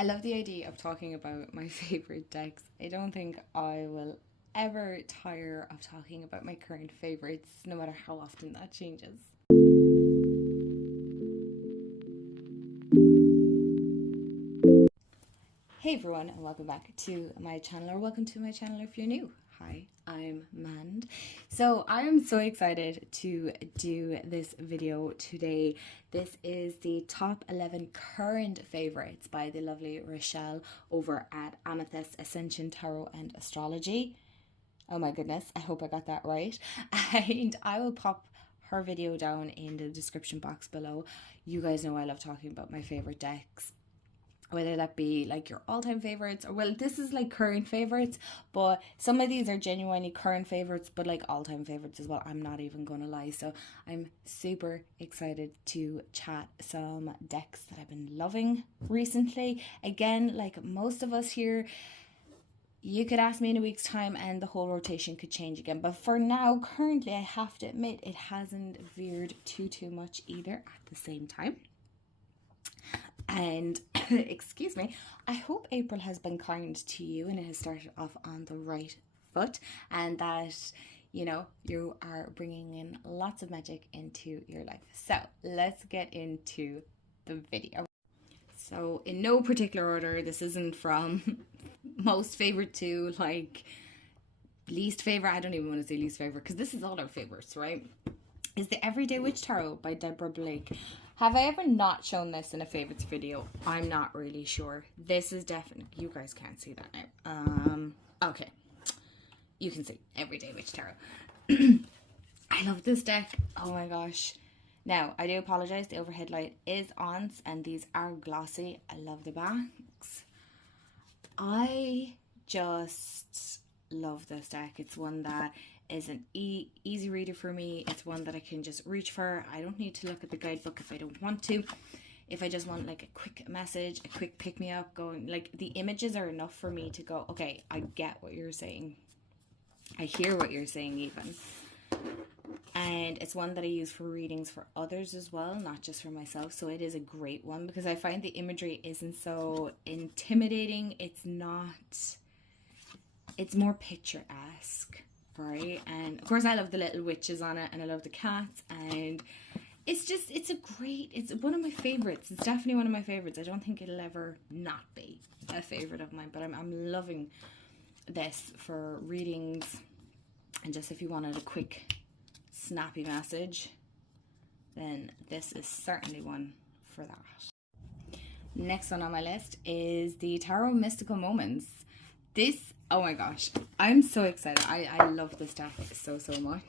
I love the idea of talking about my favorite decks. I don't think I will ever tire of talking about my current favorites, no matter how often that changes. Hey everyone, and welcome back to my channel, or welcome to my channel if you're new. Hi, I'm Mand. So I am so excited to do this video today. This is the top 11 current favorites by the lovely Rachele over at Amethyst Ascension Tarot and Astrology. Oh my goodness, I hope I got that right. And I will pop her video down in the description box below. You guys know I love talking about my favorite decks, whether that be like your all-time favorites, or well, this is like current favorites, but some of these are genuinely current favorites, but like all-time favorites as well. I'm not even gonna lie. So I'm super excited to chat some decks that I've been loving recently. Again, like most of us here, you could ask me in a week's time and the whole rotation could change again. But for now, currently, I have to admit, it hasn't veered too much either at the same time. And excuse me, I hope April has been kind to you and it has started off on the right foot, and that, you know, you are bringing in lots of magic into your life. So let's get into the video. So in no particular order, this isn't from most favorite to like least favorite. I don't even want to say least favorite because this is all our favorites, right? Is the Everyday Witch Tarot by Deborah Blake. Have I ever not shown this in a favorites video? I'm not really sure. This is definitely, you guys can't see that now. Okay. You can see Everyday Witch Tarot. I love this deck. Oh my gosh. Now, I do apologize. The overhead light is on and these are glossy. I love the backs. I just love this deck. It's one that is an easy reader for me. It's one that I can just reach for. I don't need to look at the guidebook if I don't want to. If I just want like a quick message, a quick pick-me-up, going like the images are enough for me to go, okay, I get what you're saying. I hear what you're saying even. And it's one that I use for readings for others as well, not just for myself. So it is a great one because I find the imagery isn't so intimidating. It's not, it's more picturesque. Right, and of course I love the little witches on it, and I love the cats, and it's just, it's one of my favorites. It's definitely one of my favorites. I don't think it'll ever not be a favorite of mine, but I'm loving this for readings, and just if you wanted a quick snappy message, then this is certainly one for that. Next one on my list is the Tarot Mystical Moments. This, oh my gosh, I'm so excited. I love this deck so much,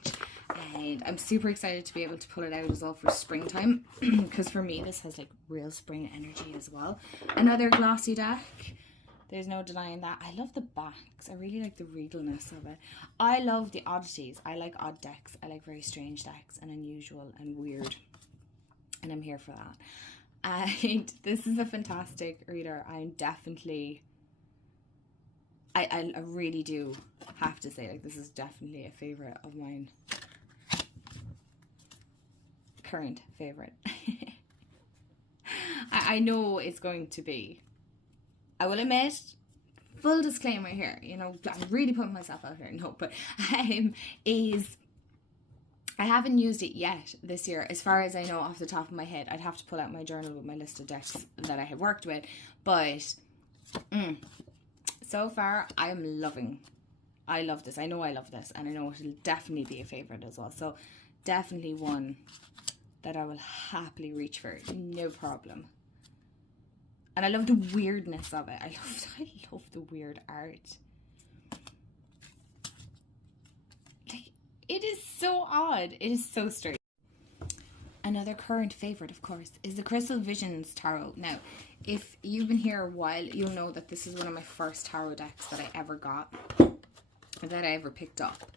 and I'm super excited to be able to pull it out as well for springtime because for me this has like real spring energy as well. Another glossy deck, there's no denying that. I love the backs. I really like the regalness of it. I love the oddities. I like odd decks. I like very strange decks and unusual and weird, and I'm here for that. And this is a fantastic reader. I'm definitely, I really do have to say, like, this is definitely a favorite of mine. Current favorite. I know it's going to be, I will admit, full disclaimer here, you know, I'm really putting myself out here, no, but is, I haven't used it yet this year, as far as I know off the top of my head. I'd have to pull out my journal with my list of decks that I have worked with, but so far, I'm loving. I love this. I know I love this, and I know it'll definitely be a favorite as well. So definitely one that I will happily reach for, no problem. And I love the weirdness of it. I love the weird art. Like, it is so odd. It is so strange. Another current favorite, of course, is the Crystal Visions Tarot. Now, if you've been here a while, you'll know that this is one of my first tarot decks that I ever got, that I ever picked up.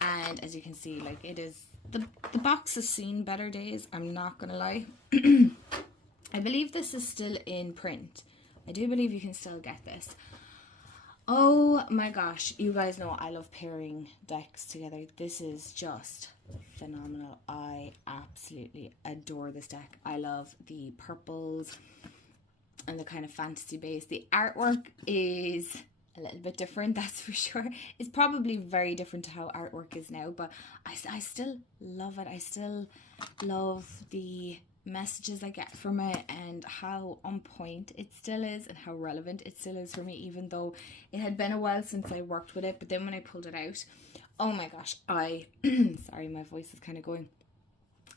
And as you can see, like, it is, the box has seen better days, I'm not gonna lie. I believe this is still in print. I do believe you can still get this. Oh my gosh, you guys know I love pairing decks together. This is just phenomenal. I absolutely adore this deck. I love the purples and the kind of fantasy base. The artwork is a little bit different, that's for sure. It's probably very different to how artwork is now, but I still love it. I still love the messages I get from it and how on point it still is and how relevant it still is for me, even though it had been a while since I worked with it. But then when I pulled it out, oh my gosh, I sorry, my voice is kind of going.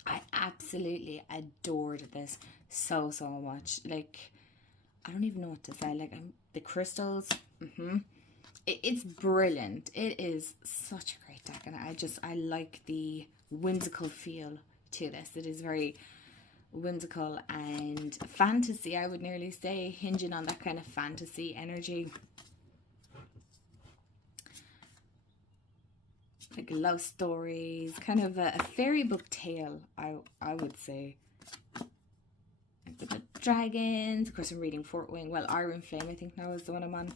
I absolutely adored this so much. Like, I don't even know what to say. Like, the crystals, it's brilliant. It is such a great deck, and I like the whimsical feel to this. It is very whimsical and fantasy, I would nearly say, hinging on that kind of fantasy energy. Like love stories, kind of a fairy book tale, I would say. Like with the dragons. Of course, I'm reading Fort Wing. Well, Iron Flame, I think now is the one I'm on.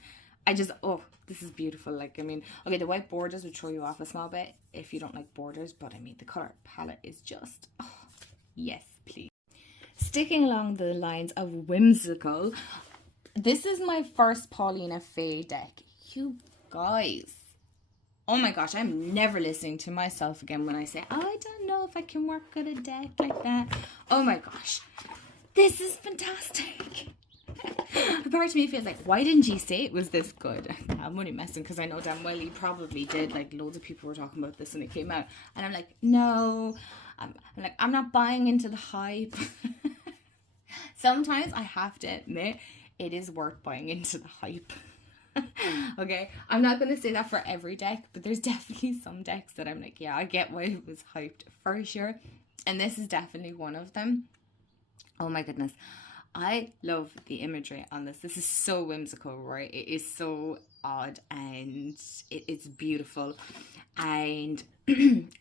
Oh, this is beautiful. Like, I mean, okay, the white borders would throw you off a small bit if you don't like borders, but I mean, the color palette is just, oh, yes, please. Sticking along the lines of whimsical, this is my first Paulina Faye deck. You guys, oh my gosh, I'm never listening to myself again when I say, oh, I don't know if I can work on a deck like that. Oh my gosh, this is fantastic. A part of me feels like, why didn't you say it was this good? I'm only messing, because I know damn well you probably did. Like, loads of people were talking about this when it came out, and I'm like, no, I'm not buying into the hype. Sometimes I have to admit it is worth buying into the hype. Okay, I'm not going to say that for every deck, but there's definitely some decks that I'm like, yeah, I get why it was hyped for sure, and this is definitely one of them. Oh my goodness, I love the imagery on this. This is so whimsical, right? It is so odd, and it's beautiful, and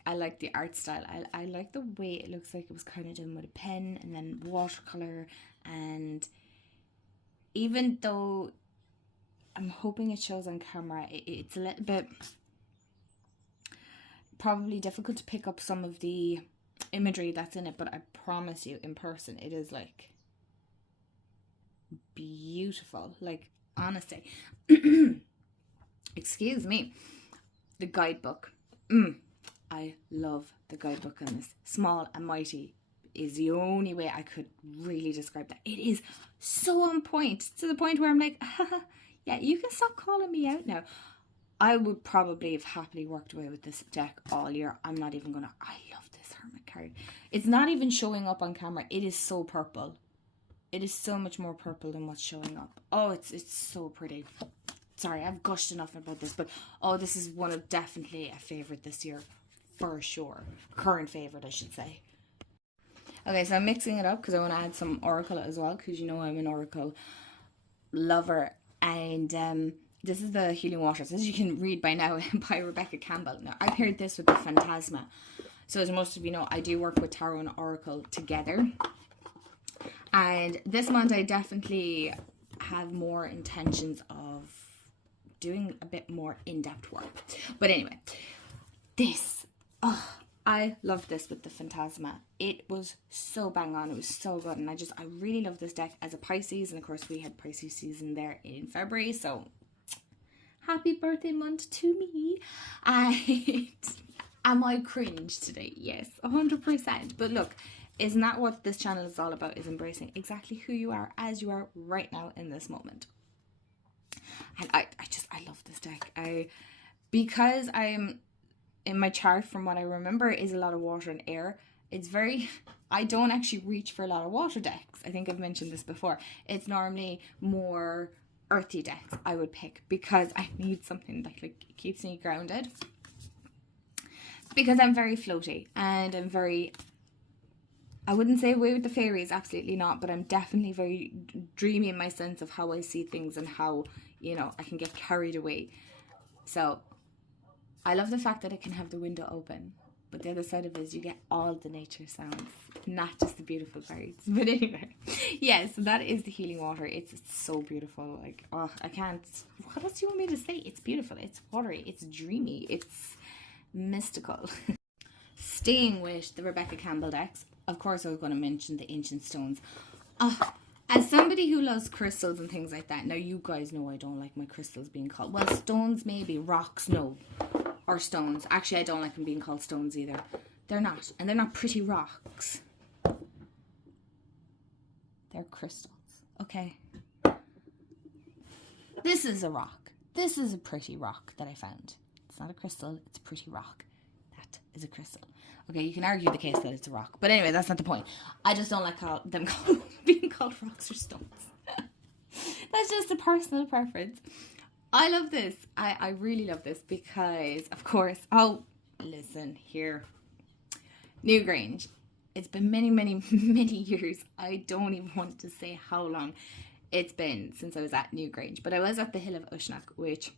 I like the art style. I like the way it looks like it was kind of done with a pen and then watercolor, and even though I'm hoping it shows on camera, it's a little bit probably difficult to pick up some of the imagery that's in it, but I promise you, in person, it is like beautiful. Like, honestly, excuse me, the guidebook, I love the guidebook on this. Small and mighty is the only way I could really describe that. It is so on point, to the point where I'm like, yeah, you can stop calling me out now. I would probably have happily worked away with this deck all year. I'm not even gonna. I love this Hermit card. It's not even showing up on camera. It is so purple. It is so much more purple than what's showing up. Oh, it's so pretty. Sorry, I've gushed enough about this, but oh, this is one of definitely a favorite this year, for sure. Current favorite, I should say. Okay, so I'm mixing it up because I want to add some Oracle as well, because you know I'm an Oracle lover. And this is the Healing Waters, as you can read by now, by Rebecca Campbell. Now, I paired this with the Phantasma. So as most of you know, I do work with Tarot and Oracle together. And this month I definitely have more intentions of doing a bit more in-depth work. But anyway, this, oh, I love this with the Phantasma. It was so bang on. It was so good. And I really love this deck as a Pisces. And of course we had Pisces season there in February. So happy birthday month to me. And am I cringe today? Yes, 100%. But look, isn't that what this channel is all about? Is embracing exactly who you are as you are right now in this moment. And I love this deck. Because I'm in my chart, from what I remember, is a lot of water and air. It's very, I don't actually reach for a lot of water decks. I think I've mentioned this before. It's normally more earthy decks I would pick, because I need something that like keeps me grounded. Because I'm very floaty, and I'm very, I wouldn't say away with the fairies, absolutely not, but I'm definitely very dreamy in my sense of how I see things and how, you know, I can get carried away. So I love the fact that it can have the window open, but the other side of it is you get all the nature sounds, not just the beautiful birds. But anyway, yeah, so that is the Healing Water. It's so beautiful. Like, oh, I can't, what else do you want me to say? It's beautiful, it's watery, it's dreamy, it's mystical. Staying with the Rebecca Campbell decks, of course I was going to mention the Ancient Stones. Oh, As somebody who loves crystals and things like that, now you guys know I don't like my crystals being called, well, stones maybe, rocks no, or stones. Actually, I don't like them being called stones either. They're not, and they're not pretty rocks. They're crystals, okay? This is a rock. This is a pretty rock that I found. It's not a crystal, it's a pretty rock. That is a crystal. Okay, you can argue the case that it's a rock. But anyway, that's not the point. I just don't like them being called rocks or stones. That's just a personal preference. I love this. I really love this because, of course, oh, listen here. Newgrange. It's been many, many, many years. I don't even want to say how long it's been since I was at Newgrange. But I was at the Hill of Uisneach, which,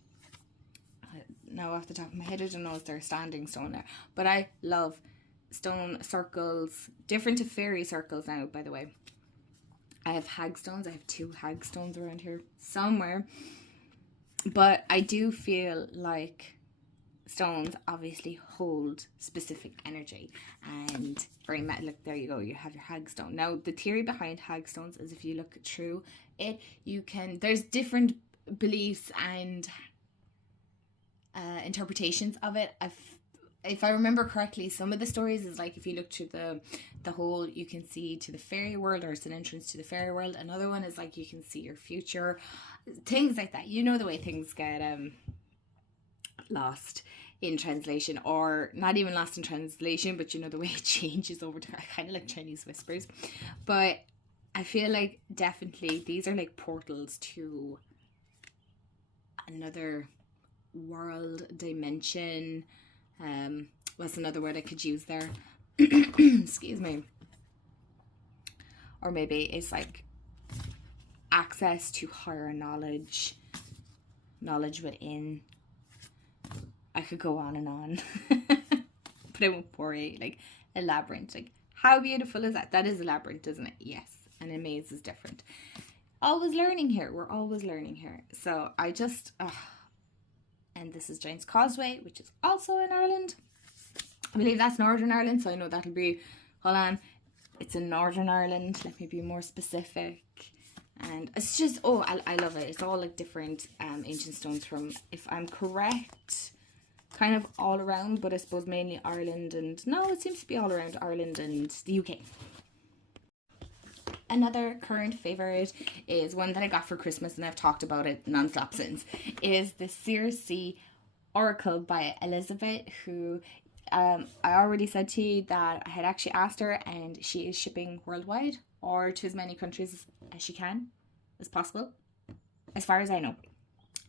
now off the top of my head, I don't know if there's a standing stone there. But I love stone circles, different to fairy circles now, by the way. I have hagstones. I have 2 hagstones around here somewhere. But I do feel like stones obviously hold specific energy, and very much, look, there you go, you have your hagstone. Now the theory behind hagstones is, if you look through it, you can, there's different beliefs and interpretations of it. If I remember correctly, some of the stories is like, if you look through the hole, you can see to the fairy world, or it's an entrance to the fairy world. Another one is like, you can see your future, things like that. You know the way things get lost in translation, or not even lost in translation, but you know the way it changes over time, kind of like Chinese whispers. But I feel like definitely these are like portals to another world, dimension. What's another word I could use there? Excuse me. Or maybe it's like access to higher knowledge within. I could go on and on, but I won't bore you. Like a labyrinth, like how beautiful is that? That is a labyrinth, isn't it? Yes, and a maze is different. Always learning here. We're always learning here. So I just, and this is Giant's Causeway, which is also in Ireland. I believe that's Northern Ireland, so I know that'll be, hold on, it's in Northern Ireland. Let me be more specific. And it's just, oh, I love it. It's all like different ancient stones from, if I'm correct, kind of all around, but I suppose mainly Ireland, and no, it seems to be all around Ireland and the UK. Another current favourite is one that I got for Christmas, and I've talked about it non-stop since, is the Seer See Oracle by Elizabeth, who I already said to you that I had actually asked her, and she is shipping worldwide, or to as many countries as she can, as possible, as far as I know.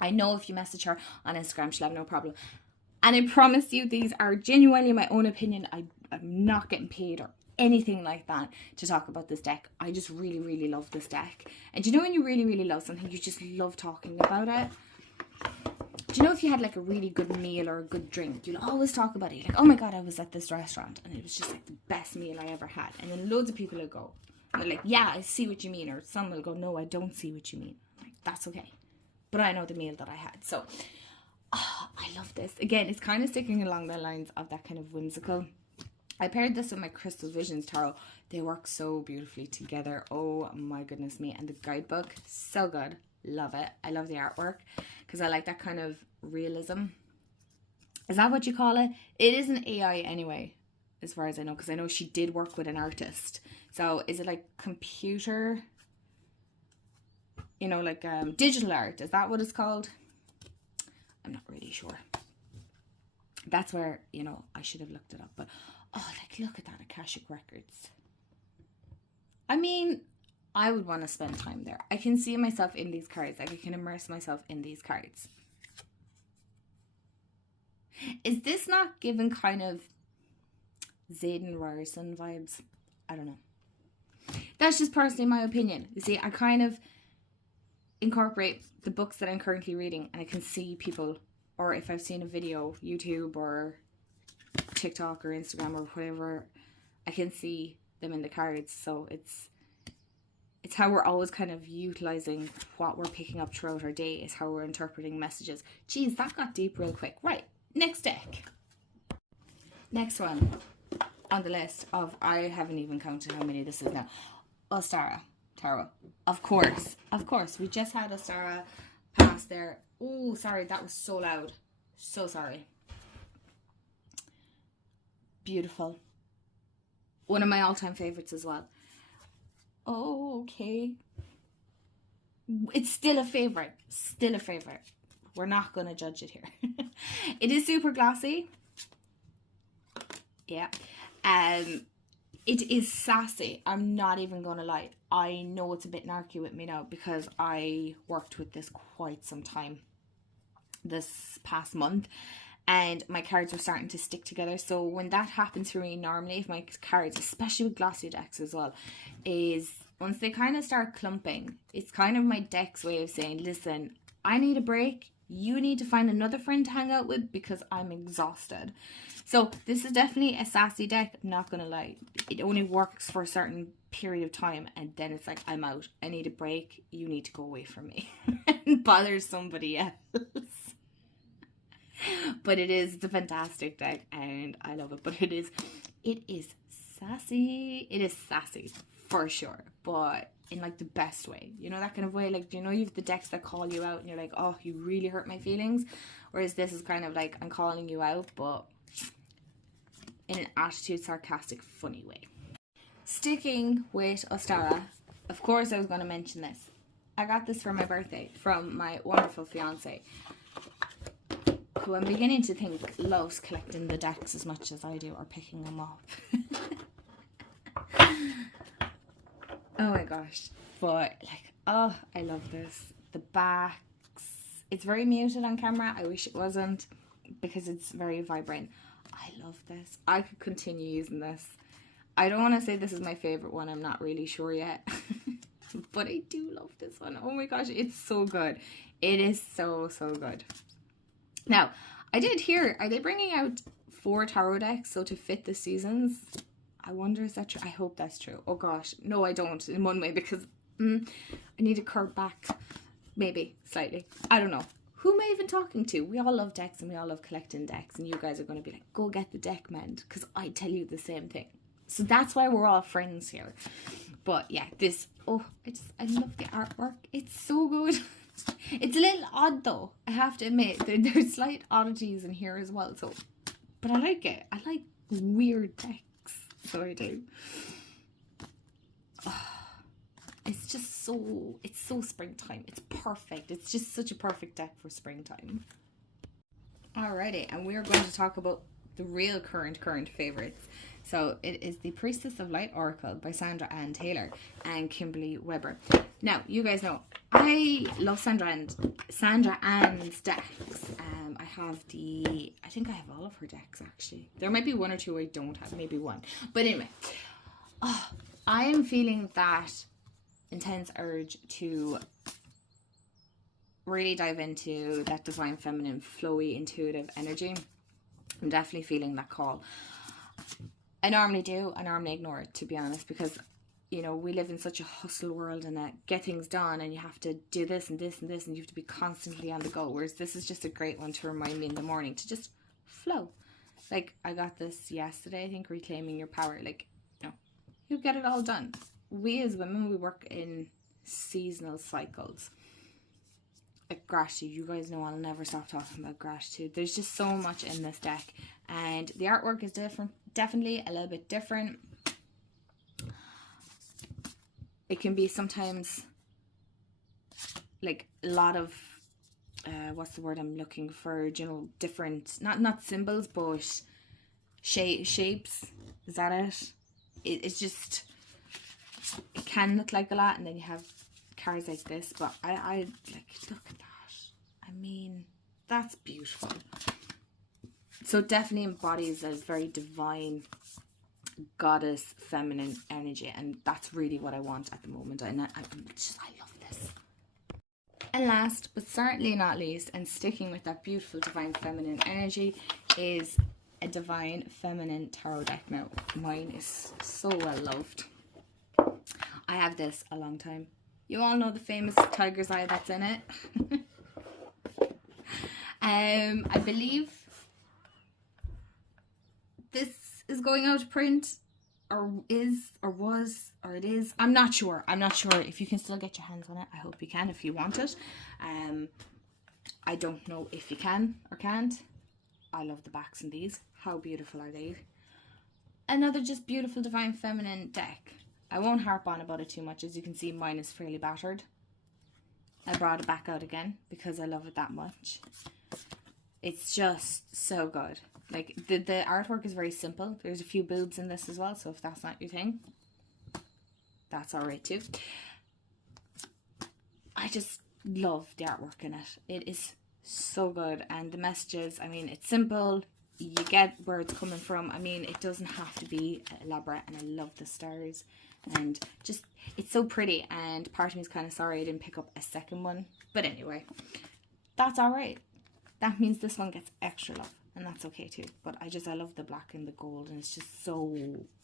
I know if you message her on Instagram, she'll have no problem. And I promise you, these are genuinely my own opinion. I'm not getting paid or anything like that to talk about this deck. I just really, really love this deck. And do you know when you really, really love something, you just love talking about it? Do you know if you had like a really good meal or a good drink, you'll always talk about it. Like, oh my God, I was at this restaurant and it was just like the best meal I ever had. And then loads of people will go, they're like, yeah, I see what you mean. Or some will go, no, I don't see what you mean. I'm like, that's okay. But I know the meal that I had. So, I love this. Again, it's kind of sticking along the lines of that kind of whimsical. I paired this with my Crystal Visions Tarot. They work so beautifully together. Oh my goodness me. And the guidebook, so good. Love it. I love the artwork because I like that kind of realism. Is that what you call it? It is an AI anyway, as far as I know, because I know she did work with an artist. So is it like computer, you know, like digital art? Is that what it's called? I'm not really sure. That's where, you know, I should have looked it up. But, oh, like, look at that, Akashic Records. I mean, I would want to spend time there. I can see myself in these cards. Like, I can immerse myself in these cards. Is this not given kind of Zayden Ryerson vibes? I don't know. That's just personally my opinion. You see, I kind of incorporate the books that I'm currently reading, and I can see people, or if I've seen a video, YouTube or TikTok or Instagram or whatever, I can see them in the cards. So it's how we're always kind of utilizing what we're picking up throughout our day, is how we're interpreting messages. Geez, that got deep real quick. Right, next deck. Next one on the list of, I haven't even counted how many this is now. Ostara Tarot. Of course. Of course. We just had Ostara pass there. Oh, sorry. That was so loud. So sorry. Beautiful. One of my all-time favorites as well. Oh, okay. It's still a favorite. Still a favorite. We're not going to judge it here. It is super glossy. Yeah. It is sassy. I'm not even going to lie. I know it's a bit narky with me now because I worked with this quite some time this past month. And my cards were starting to stick together. So when that happens for me normally, if my cards, especially with glossy decks as well, is once they kind of start clumping, it's kind of my deck's way of saying, listen, I need a break. You need to find another friend to hang out with because I'm exhausted. So this is definitely a sassy deck. I'm not going to lie. It only works for a certain period of time. And then it's like, I'm out. I need a break. You need to go away from me and bother somebody else. But it is the fantastic deck and I love it. But it is sassy. It is sassy for sure. But in like the best way, you know, that kind of way. Like, you know, you have the decks that call you out and you're like, oh, you really hurt my feelings. Whereas this is kind of like, I'm calling you out, but in an attitude, sarcastic, funny way. Sticking with Ostara, of course I was going to mention this. I got this for my birthday from my wonderful fiance, who I'm beginning to think loves collecting the decks as much as I do, or picking them up. Oh my gosh. But like, oh, I love this. The backs, it's very muted on camera. I wish it wasn't because it's very vibrant. I love this. I could continue using this. I don't want to say this is my favorite one. I'm not really sure yet. But I do love this one. Oh my gosh, it's so good. It is so, so good. Now, I did hear, are they bringing out 4 tarot decks so to fit the seasons? I wonder, is that true? I hope that's true. Oh gosh, no I don't in one way because I need to curb back maybe slightly. I don't know. Who am I even talking to? We all love decks and we all love collecting decks, and you guys are going to be like, go get the deck mend, because I tell you the same thing. So that's why we're all friends here. But yeah, this, oh, I love the artwork. It's so good. It's a little odd though, I have to admit. There's slight oddities in here as well. So, but I like it. I like weird decks. So I do. Oh, it's just so, it's so springtime. It's perfect. It's just such a perfect deck for springtime. Alrighty, and we are going to talk about the real current favorites. So it is the Priestess of Light Oracle by Sandra Ann Taylor and Kimberly Weber. Now, you guys know I love Sandra Ann's decks. I think I have all of her decks actually. There might be 1 or 2 I don't have, maybe 1. But anyway, I am feeling that intense urge to really dive into that divine feminine, flowy, intuitive energy. I'm definitely feeling that call. I normally do. I normally ignore it, to be honest, because, you know, we live in such a hustle world and get things done and you have to do this and this and this and you have to be constantly on the go. Whereas this is just a great one to remind me in the morning to just flow. Like, I got this yesterday, I think, Reclaiming Your Power. Like, you know, you get it all done. We as women, we work in seasonal cycles. Like gratitude, you guys know I'll never stop talking about gratitude. There's just so much in this deck, and the artwork is different, definitely a little bit different. It can be sometimes like a lot of what's the word I'm looking for, you know, different, not symbols but shapes. Is that it? It's just, it can look like a lot, and then you have cards like this, but I like, look at that. I mean, that's beautiful. So it definitely embodies a very divine goddess feminine energy, and that's really what I want at the moment. And I love this. And last but certainly not least, and sticking with that beautiful divine feminine energy, is a divine feminine tarot deck. Now mine is so well loved. I have this a long time. You all know the famous tiger's eye that's in it. I believe this is going out of print or is, or was, or it is. I'm not sure. I'm not sure. If you can still get your hands on it, I hope you can if you want it. I don't know if you can or can't. I love the backs in these. How beautiful are they? Another just beautiful Divine Feminine deck. I won't harp on about it too much. As you can see, mine is fairly battered. I brought it back out again because I love it that much. It's just so good. Like, the artwork is very simple. There's a few boobs in this as well, so if that's not your thing, that's alright too. I just love the artwork in it. It is so good, and the messages, I mean, it's simple. You get where it's coming from. I mean, it doesn't have to be elaborate, and I love the stars, and just, it's so pretty. And part of me is kind of sorry I didn't pick up a second one, but anyway, that's alright. That means this one gets extra love, and that's okay too. But I love the black and the gold, and it's just so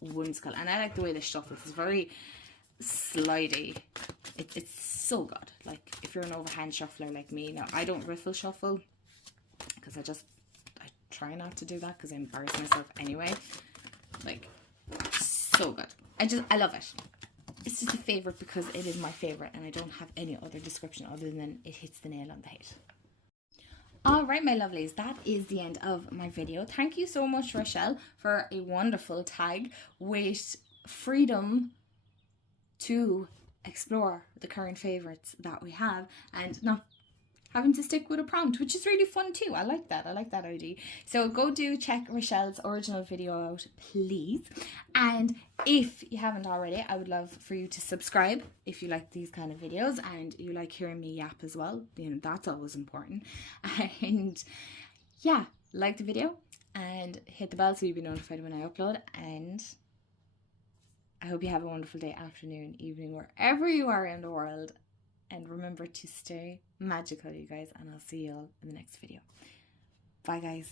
whimsical, and I like the way this shuffles. It's very slidey. It's so good. Like, if you're an overhand shuffler like me, now I don't riffle shuffle because I try not to do that because I embarrass myself anyway. Like, so good. I love it. It's just a favorite because it is my favorite, and I don't have any other description other than it hits the nail on the head. Alright, my lovelies, that is the end of my video. Thank you so much, Rachele, for a wonderful tag with freedom to explore the current favourites that we have and not having to stick with a prompt, which is really fun too. I like that. I like that idea. So go do check Rachele's original video out, please. And if you haven't already, I would love for you to subscribe if you like these kind of videos and you like hearing me yap as well. You know, that's always important. And yeah, like the video and hit the bell so you'll be notified when I upload. And I hope you have a wonderful day, afternoon, evening, wherever you are in the world. And remember to stay magical, you guys, and I'll see you all in the next video. Bye, guys.